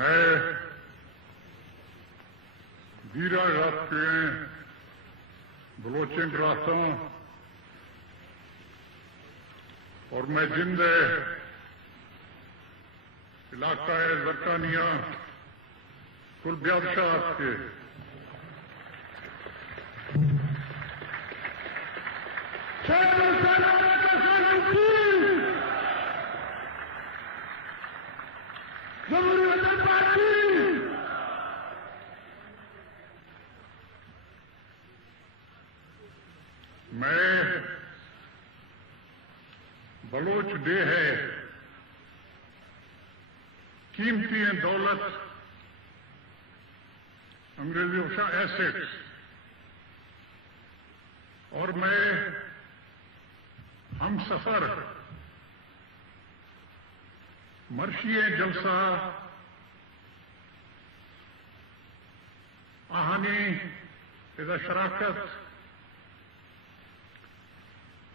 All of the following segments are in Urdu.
میں دیرا راستے بلوچن راستوں اور میں جند علاقہ زرکانیہ کل بیادشاہ کے میں بلوچ ڈے ہے قیمتی دولت انگریزی کا ایسٹس اور میں ہم سفر مرشی جلسہ آہانی اذا شراکت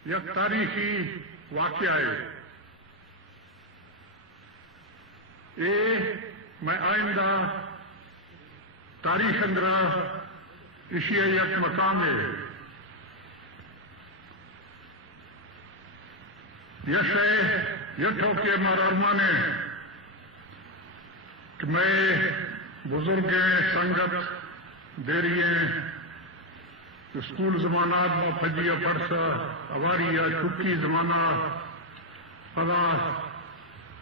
یک تاریخی واقعہ ہے میں آئندہ تاریخ اندرا اسی یک مقام ہے یش یٹھو کے ہمارا ارمان ہے کہ میں بزرگ سنگت دیریے اسکول زمانات میں پجیا پڑسا اواری یا چکی زمانہ پدا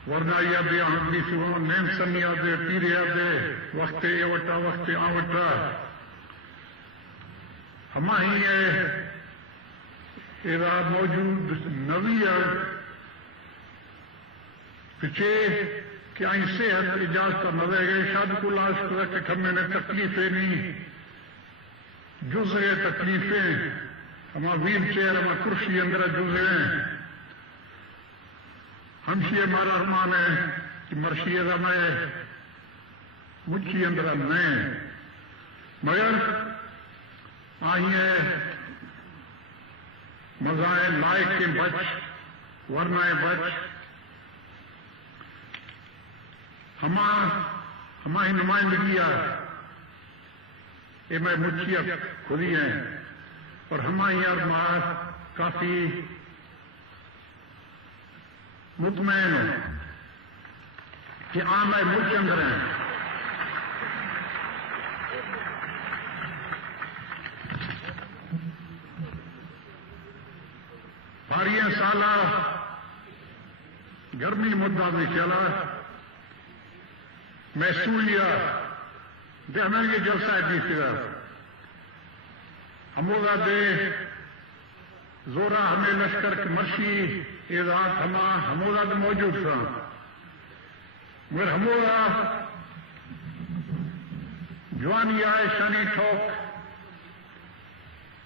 ورنہ یاد آدمی سے نیم سن یاد پیر یاد وقت اے وٹا وقت آ وٹا ہما ہی ہے ایرا موجود نوی پچھے کہ آئیں صحت اجازت نہ گئے شاد کو لاش کر کے ہمیں نے تکلیفیں نہیں جزء تکلیفیں ہما ویل چیئر ہما کرسی اندر جزء ہمشی ہمارا ارمان ہے کہ مرشی میں مچھی اندر نئے مگر آئیے مزائے لائق کے بچ ورنہ بچ ہماری نمائندگی یہ میں مچھیا کھلی ہیں اور ہماری ارمان کافی مطمئن ہے کہ عام ہے ملک اندر ہیں باریاں سالہ گرمی مدعا میں چلا میں سولیا ہمیں یہ جلسہ ہے تیسرا ہمولا دے زورا ہمیں لشکر کی مرشی یہ رات ہمولا دے موجود تھا مگر ہمولا جوانی آئے شانی ٹھوک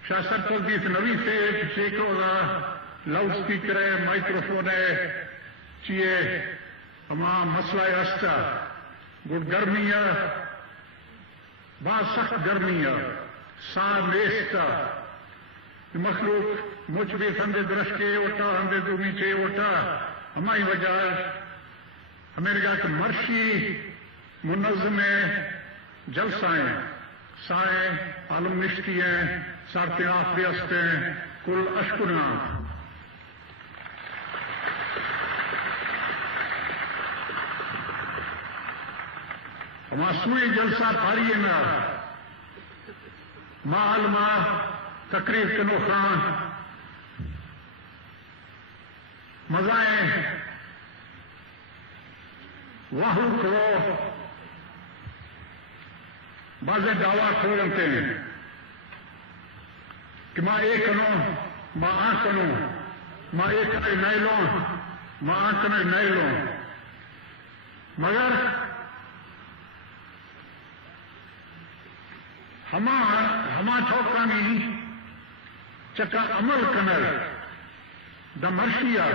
شاست کو دیت نوی سے سیکھو رہا لاؤڈ اسپیکر ہے مائکروفون ہے چیئے ہما مسئلہ استا گڈ گرمی ہے بہت سخت گرمی ہے سا نیستا مخلوق مجھ بھی سندے درش کے اٹھا ہندے تو نیچے اٹھا ہماری وجہ ہمیں نے کہا کہ مرشی منظم جلسائیں سائیں عالم نشتی ہیں سارتے آفری استے ہیں کل اشکرنا معصومی جلسہ پاری میں مال تقریب کنو خان مزائیں واہو کرو بازے دعویٰ کھولتے ہیں کہ ماں ایک کنو ماں آنکھ کنو ماں ایک کنے نہیں لوں ماں آنکھ کنے نہیں لوں مگر ہما ٹھوکانی چکا عمل کنر دا مرشیا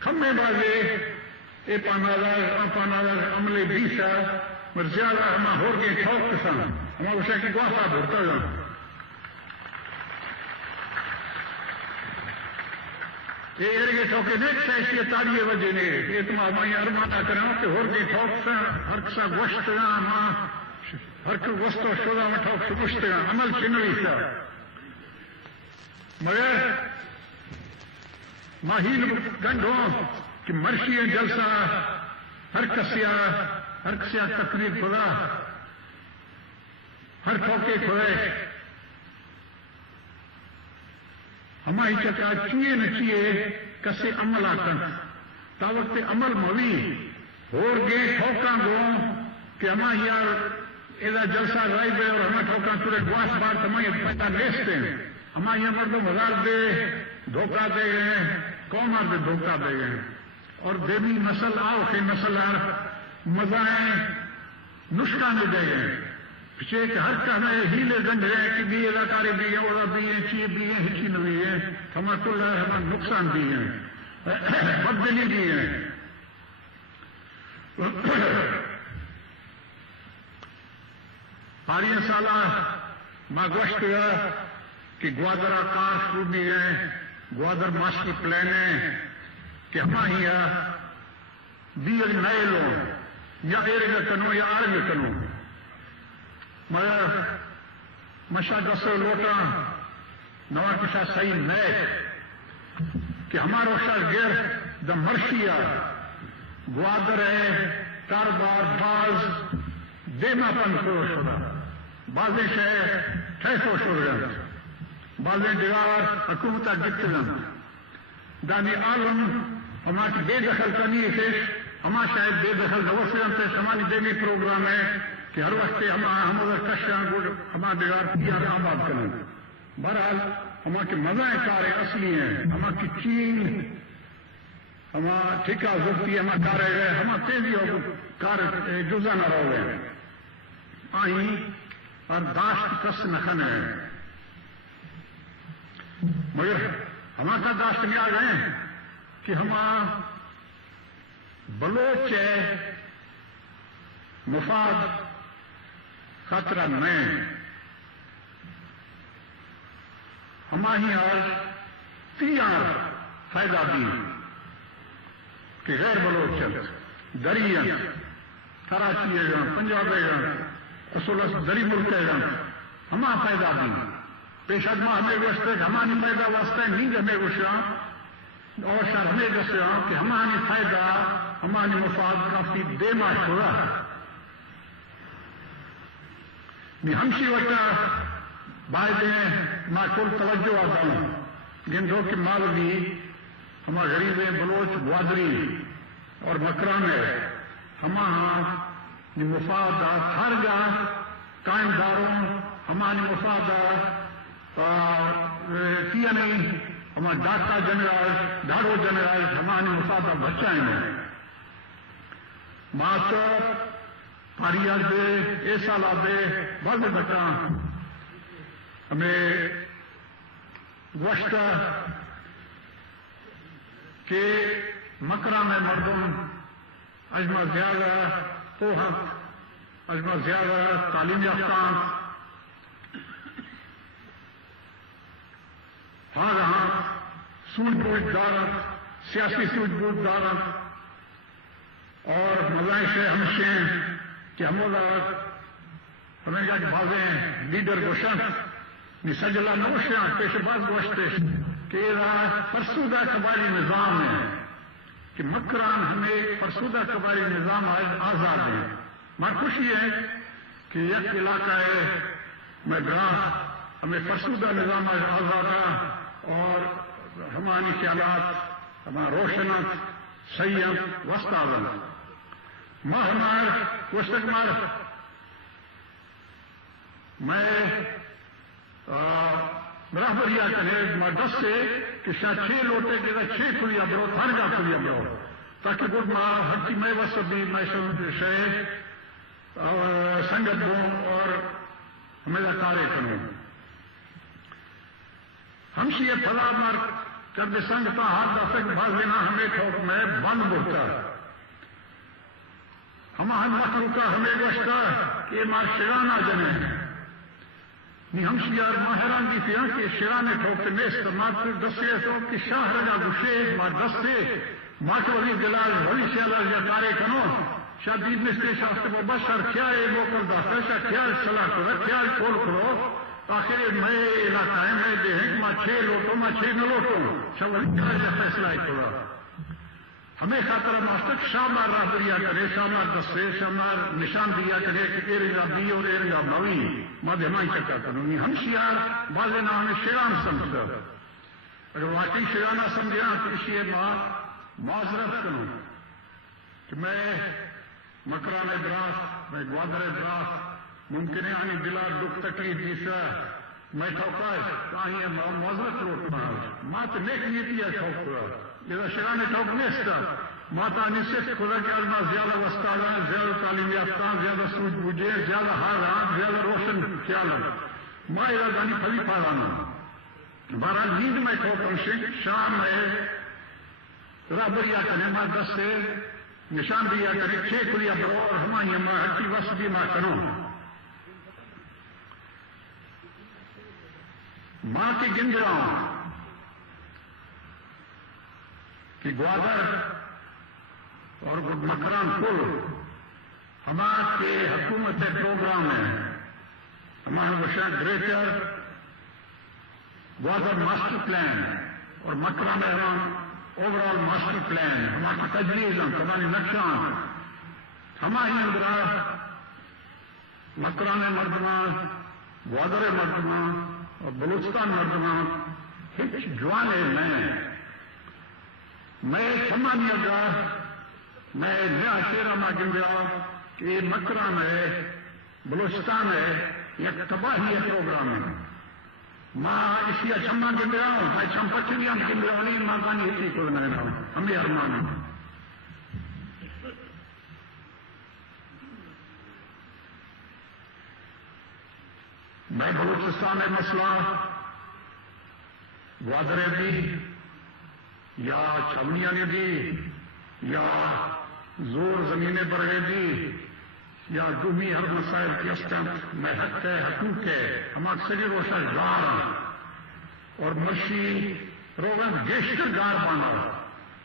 کھمے بازے اے پانادر عملے بیسا مر زیادہ ہما ہور کے ٹھوک سن ہما اسے کی گواسا بھرتا جانا یہ ٹھوکے نے سیشی تاریے وجہ نے یہ تم ہماری ارمانہ کروں کہ ہر کی ٹھوک سے ہر کسا گوشت ماں ہر کو گوشت و شوزہ میں ٹھوک سے گوشت عمل چنوی سا مگر ماہیل گنڈوں کہ مرشی جلسہ ہر کسیا تقریر خدا ہر ٹھوکے کھوئے ہماری چکا چیئے نہ چیئے کسے عمل آکن تا وقت عمل موی اور گے ٹھوکاں گو کہ ہمیں یار ایدہ جلسہ رائی بے اور ہمیں ٹھوکاں تورے گواس بات ہمیں پتہ لیستے ہیں ہمیں یہ مردوں مزار دے دھوکہ دے گئے قوم دے دھوکہ دے گئے اور دیمی نسل آؤ کہ نسل آر مزائیں نشکانے دے گئے پیچھے کہ ہر کہنا ہے ہیلے گنج ہے کہ بھی اداکارے بھی ہیں اور بھی ہیں چیئے بھی ہیں ہچی نوی ہیں ہمیں کل ہمیں نقصان بھی ہیں بدلی بھی ہیں پاریاں سالہ میں گوشت ہوا کہ گوادر آکار شروع بھی ہیں گوادر ماسٹر پلان ہے کہ ہمیں ہی بھی نئے لوگ یا ایرے کنو یا آرے کنو مگر مشا دسو لوٹا نوا کشا صحیح نئے کہ ہمارا شاگیر دا مرشیا گوادر ہے کاروبار باز دیما پن کو شدہ بازے شہر ٹھیسو شدہ بازے دیوار حکومتہ جتنا دانی عالم ہماری بے دخل کرنی ہے ہما شاید بے دخل دوسرے سے سمانی دیمی پروگرام ہے کہ ہر وقت ہم اگر کشان گوڑ ہما دیوار پیار آباد کریں بہرحال ہما کے مزائیں کارے اصلی ہیں ہما کی چین ہما ٹھیکہ زبتی ہما کارے گئے ہما تیزی اور کار جزا نہ رہو گئے آئیں اور داشت کس نخن ہے مگر ہما کا داشت میں آ گئے کہ ہما بلوچ ہے مفاد خطرہ نہیں ہماری آج تیار فائدہ بھی کہ غیر بلوچ دری کراچی ہے پنجاب ہے اصول دری ملک ہے ہما فائدہ بھی پیش ادما ہمیں واسطے ہماری فائدہ واسطے نہیں ہمیں وشاں اور شاید ہمیں جیسے کہ ہماری فائدہ ہماری مفاد کافی دے ماش ہو رہا ہے ہمشی وقت باعث میں کل توجہ آتا ہوں جن دو کے مال بھی ہمارا غریب بلوچ گوادری اور مکران ہے ہمارا مفادات ہر جگہ قائم داروں ہماری مفادات پی ایم ای ہمارا ڈاکٹر جنرل ڈاڑو جنرل ہماری مفادات بچائیں ہیں ماسٹر پاریال دے اے سالہ دے بازے بچا ہمیں گوشت کے مکران میں مردم اجمع زیادہ توحق اجمع زیادہ تعلیم یافتان ہاں رہاں سوچ بوجھ دارت سیاسی سوچ بوجھ دارت اور مزائش ہمشیں کہ ہمیں جا کے بازیں لیڈر گوشن سجلا نوشیاں پیش باز گوشتے کہ فرسودہ قبائلی نظام ہے کہ مکران ہمیں فرسودہ قبائلی نظام آزاد ہے میں خوشی ہے کہ یک علاقہ ہے میں گراہ ہمیں فرسودہ نظام آزاد ہے اور ہماری خیالات ہمارا روشنات سیاح وسطاً ماں ہمار وسط مار میں برابریا کرے میں 10 سے کہ شاید 6 لوٹے کے 6 کھلیا برو ہر جا کھلیا برو تاکہ گڈ ماں ہر کی میں وسط بھی میں شہر سنگت ہوں اور میرا کارے کروں ہم سے یہ فلا مار کر دے سنگتا ہاتھ دفعہ بھاگ دینا ہمیں ٹھوک میں بند بولتا ہمارا مخلوقہ ہمیں گوشتا کہ ماں شرانہ جنے همشیار ماهران دیدن که شیران توپ نیست ما تو دسته تو که شهر جا گوشه ما دسته ما تو ولی دلال ولی شیال جا کاری کنو شدید نسته شخص با بشر خیال بکر دسته شا خیال صلاح کرو خیال کول کرو آخر میں علاقہ ہے میں دیکھ ما 6 لوٹوں ما 6 نہ لوٹوں شوال کیا فیصلہ کرو ہمیں خاطر ماسٹر شامار راہبریا کرے شامار دستے شامار نشان دیا کرے کہ ایرگا بی اور ایرگا نوی مد ہمائی چکا کروں ہم شیار والے نام شیران سمجھتا اگر واقعی شیرانہ سمجھنا تو اسی معذرت کروں کہ میں مکران دراس میں گوادر دراس ممکن ہے آنی دلا دکھ تکلیف جیسا میں ٹھوکا کہیں معذرت روکنا ماں تو نیک نیتی ہے ٹھوکا جیسا شیران ٹھوک نیستا ماتا نصف خدا کے علماء زیادہ وستادان زیادہ تعلیم یافتان زیادہ سوچ بوجھے زیادہ حالات زیادہ روشن خیالات ماں ارادانی پھلی پالانا بارہ نیند میں ٹھوکن شام میں رابریا کرنے ماں دستے نشان دیا کرے 6 کلیا برو اور ہماری ماں ہٹی وس بھی ماں کنو ماں کی گند رہا ہوں کہ گوادر اور مکران پل ہمارے حکومت پروگرام ہے ہمارے وشا گریٹر گوادر ماسٹر پلان اور Makran over all master plan ہماری تجویز ہماری نقشان ہماری اندر مکران مردمان گوادر مردمان اور بلوچستان مردمان ہچ جوانے میں سمانی گا میں نیا شیرہ ماں گندیا کہ مکران ہے بلوچستان ہے یک تباہی پروگرام ہے ماں اسی اچھما گندیا ہوں میں چھم پچھلیاں گندیا نہیں ماں کانی اسی کو نگنا ہوں ہمیں ارمان ہوں میں بلوچستان ہے مسئلہ گوادرے دی یا چھونیاں نے دی یا زور زمینیں برگے دی یا دومی ہر مسائل کی استعمال میں حق ہے حقوق ہے ہم اکثر روشا گار اور مرشی روغن گیشتر گار بانا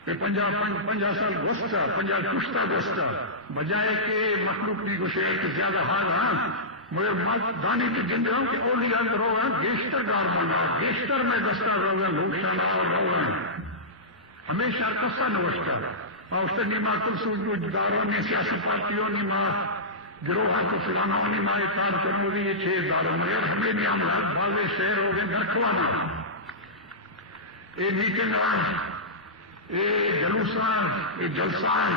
کہ 50 سال گوشتا 50 کشتا گوشتا بجائے کہ مخلوق کی گوشے کہ زیادہ حال رہا مگر دانی کی گند رہا ہوں کہ اولیاء روغن گیشتر گار بانا گیشتر میں دستا روغن لوکشانا اور روغن ہمیشہ قصہ نوشتا اور اس سے نیما کل سوچ داروں نے سیاسی پارٹیوں نیما گروہ کو فلانوں نیما اطار کرنو بھی یہ 6 داروں مگر ہمیں نہیں عملات بازے شہر ہو گئے گھرکوانا اے میٹنگ اے جلوسان اے جلسان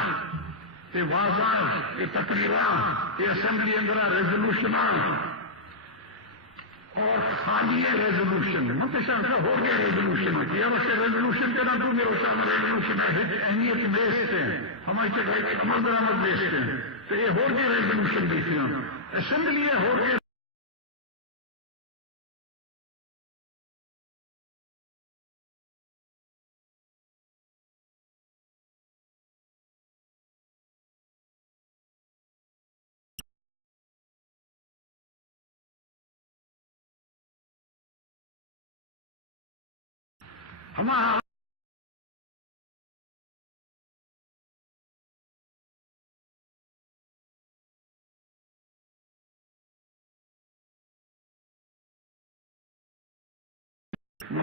اے واضح اے تقریران اے اسمبلی اندرہ ریزولوشنان اور خالی ریزولوشن منتشر کا ہو گیا ریزولوشن ہے اور سے ریزولوشن کے نام تو میرے سامنے ریزولوشن ہے اہمیت بیستے ہیں ہماری چکر عمل درآمد بیستے ہیں تو یہ ہو گیا ریزولوشن بیستے ہیں اسمبلی ہو گیا ہمارا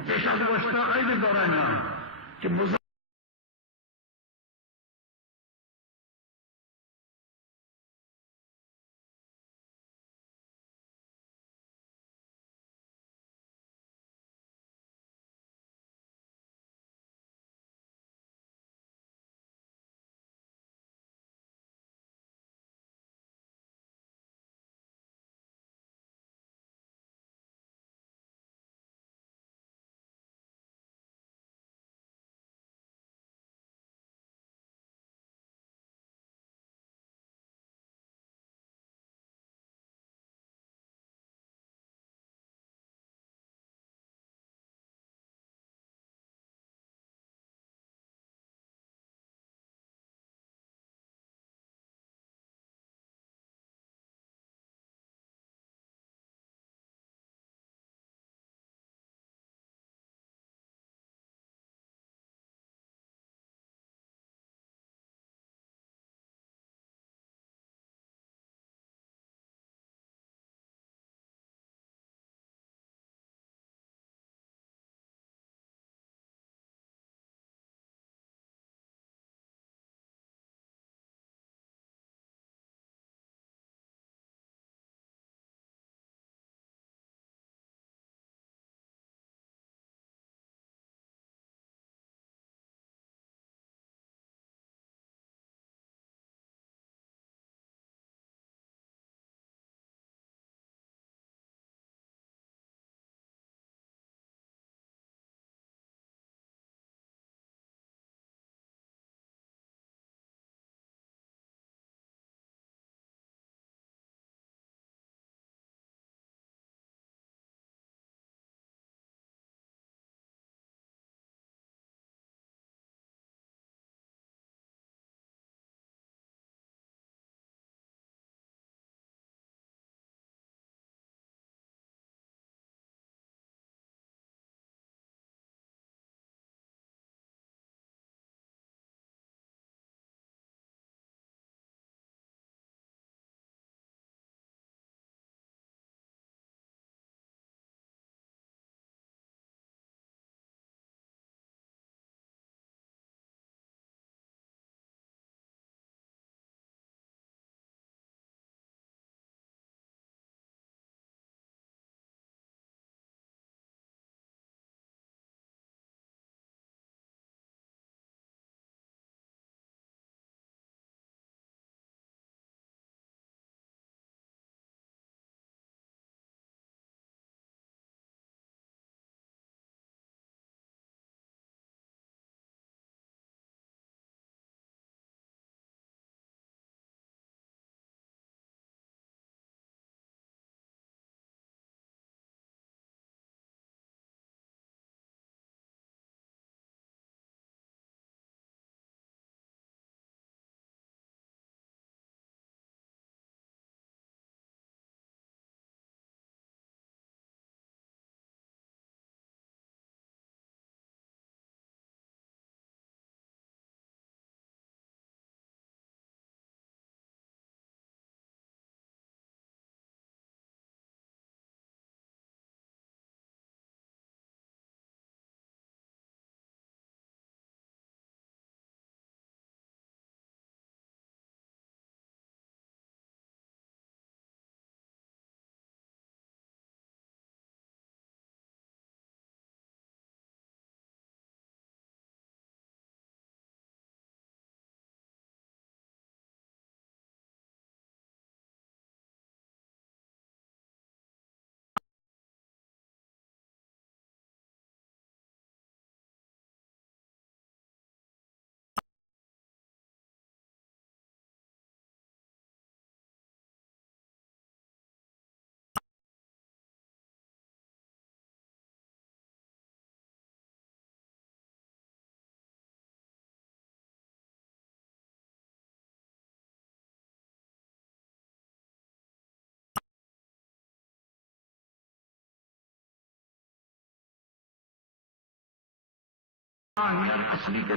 پیشہ گوشتہ ایدے دوران کہ ماہیت اصلی کے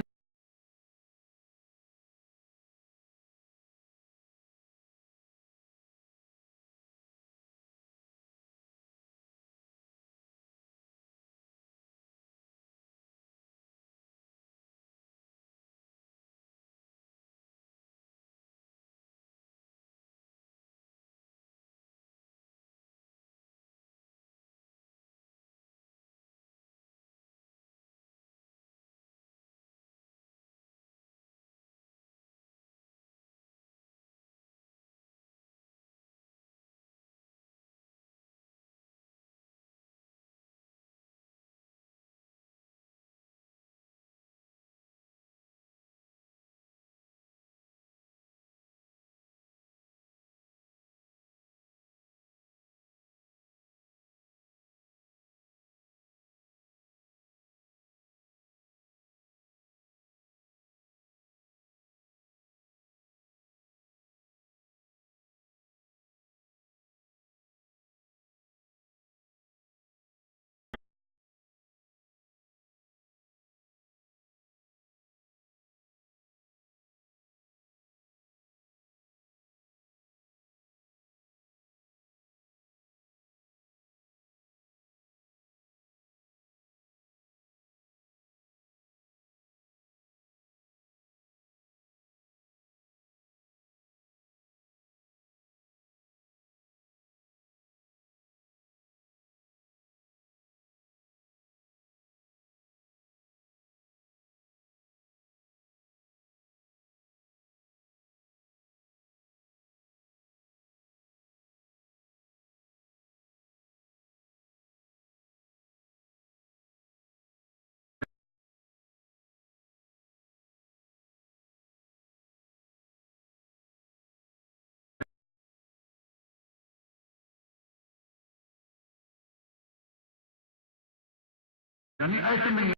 یعنی ایسے نہیں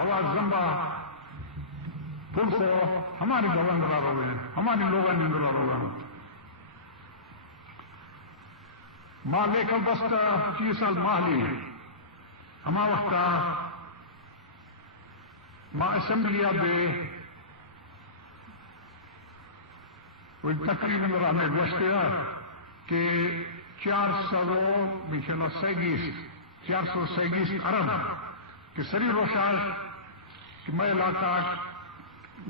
دوا زمبا پلسو ہماری دوان درا روگے ہماری لوگا نندرا روگا ماں لے کر بستا 30 سال مالی ہما وقتا ماں اسمبلیا دے وہ تقریباً ہمیں گوشتیا کہ 437 ارب کہ سری روشار کہ میں علاقہ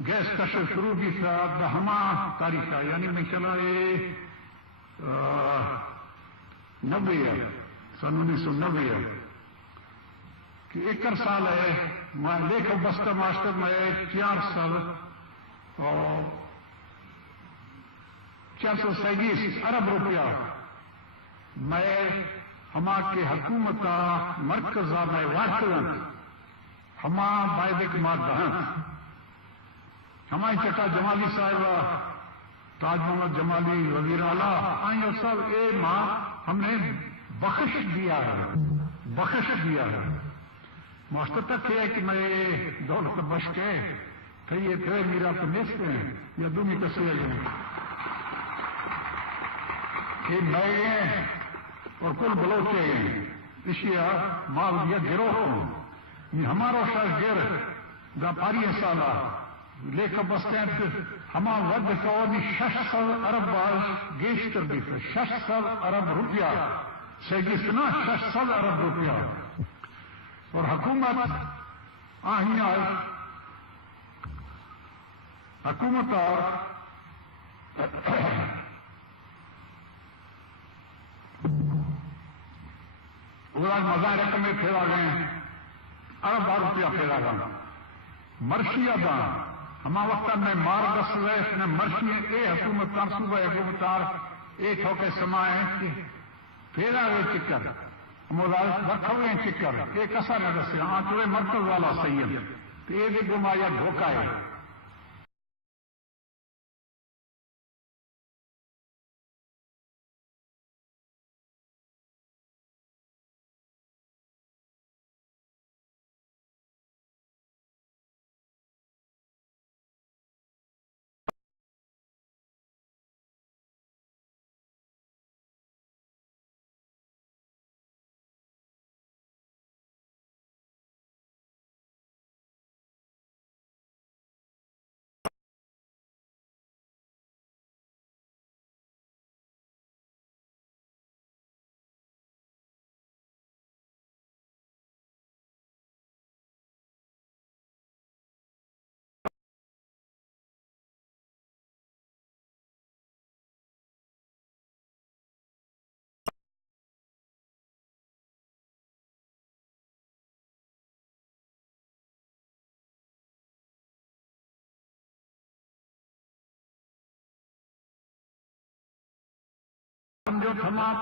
گیس کشر شروع کی تھا ہما تاریخ یعنی میں چلا یہ 90 ہے سن 1990 ہے کہ 1 سال ہے میں لے کر بستہ ماسٹر میں 437 ارب روپیہ میں ہما کے حکومت مرکز میں واٹر ہما بائدک مادہ ہماری چٹا جمالی صاحب تاج محمد جمالی وزیر اعلیٰ آئیں سب اے ماں ہم نے بخش دیا ہے ماسٹر تک ہے کہ میں دولت بش کے یہ تھے میرا تو نیس ہیں یا دومی تصویر کہ میں اور کل بلوچے اشیا مال یا گروہ ہمارا شاہ گر دا پاری سالہ لے کر بستے ہما ود فوری 600 ارب باز گیشتر بھی 600 ارب روپیہ سیگستنا 600 ارب روپیہ اور حکومت حکومت مزار رقم میں پھیلا گئے ارب روپیہ پھیلا گا مرشیا دا ہما وقت میں مار دس رہے اس نے مرشی اے حکومت تار صوبہ حکومتار ایک ہو کے سمائے پھیلا گئے چکر رکھو گئے چکر ایک ایسا نہ دسے ہاں تو مرکز والا سید تو یہ بھی گما یا دھوکہ ہے جو تھما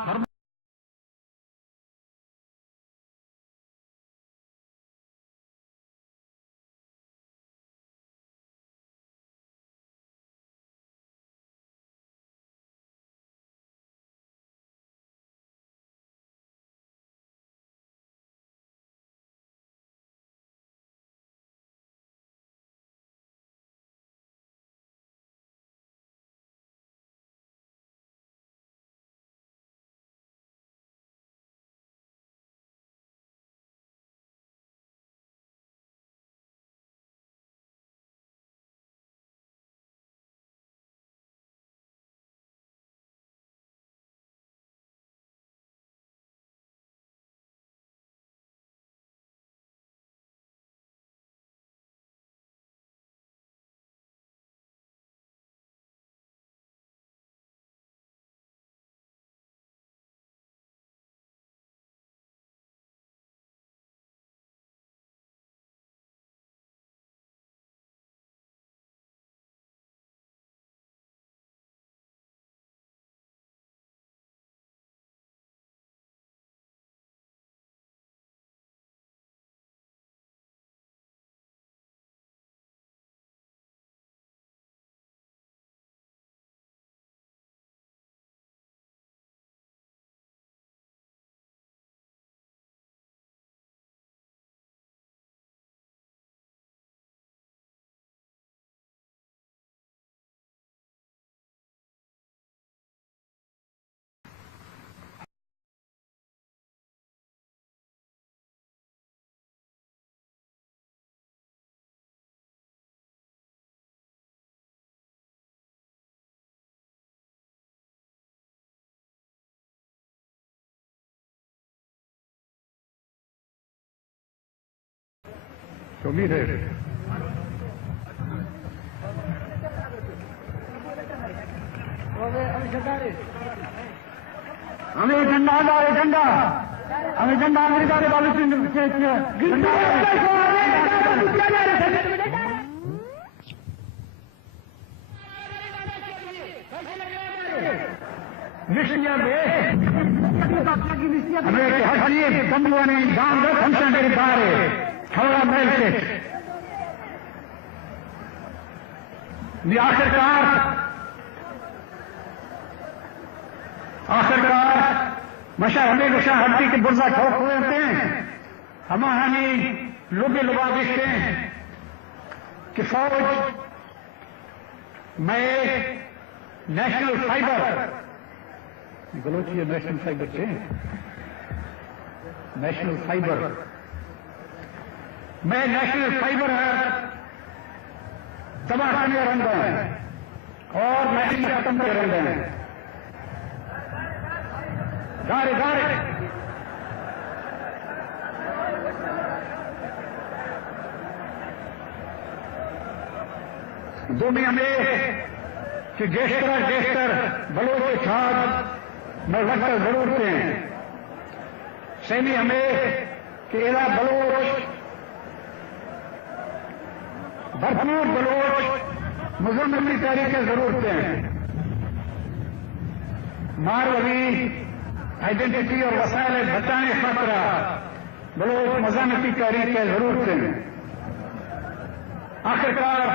تو امید ہے ہمیں ایجنڈا ایجنڈا ہمیں ایجنڈا امریکہ کے آخرکار مشاہ ہڈی کے برزہ ٹھوک ہوئے ہوتے ہیں ہمیں لبے لبا دیکھتے ہیں کہ فوج میں نیشنل فائبر گلوچی نیشنل فائبر سے نیشنل فائبر میں نیشنل فائبر ہے تباہ کرنے رنگ ہیں اور میں ختم کے رنگ ہیں گارے دو میں ہمیں کہ گیشتر بلوچ کے چھاپ میں وقت ضرور ہیں سیمی ہمیں کہ ایلا بلوچ بھرپور بلوچ مزمتی تاریخیں ضرورتیں ہیں ماروی آئیڈینٹی اور وسائل بچانے خطرہ بلوچ مزاحمتی تاریخیں ضرورتیں ہیں آخرکار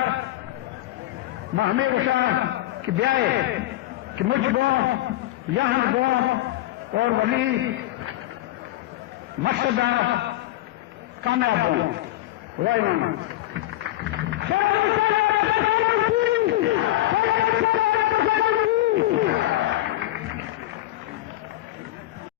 ہمیں وشا کہ بیائے کہ مجھ بو یہاں بو اور ولی مقصدہ کامیاب ہو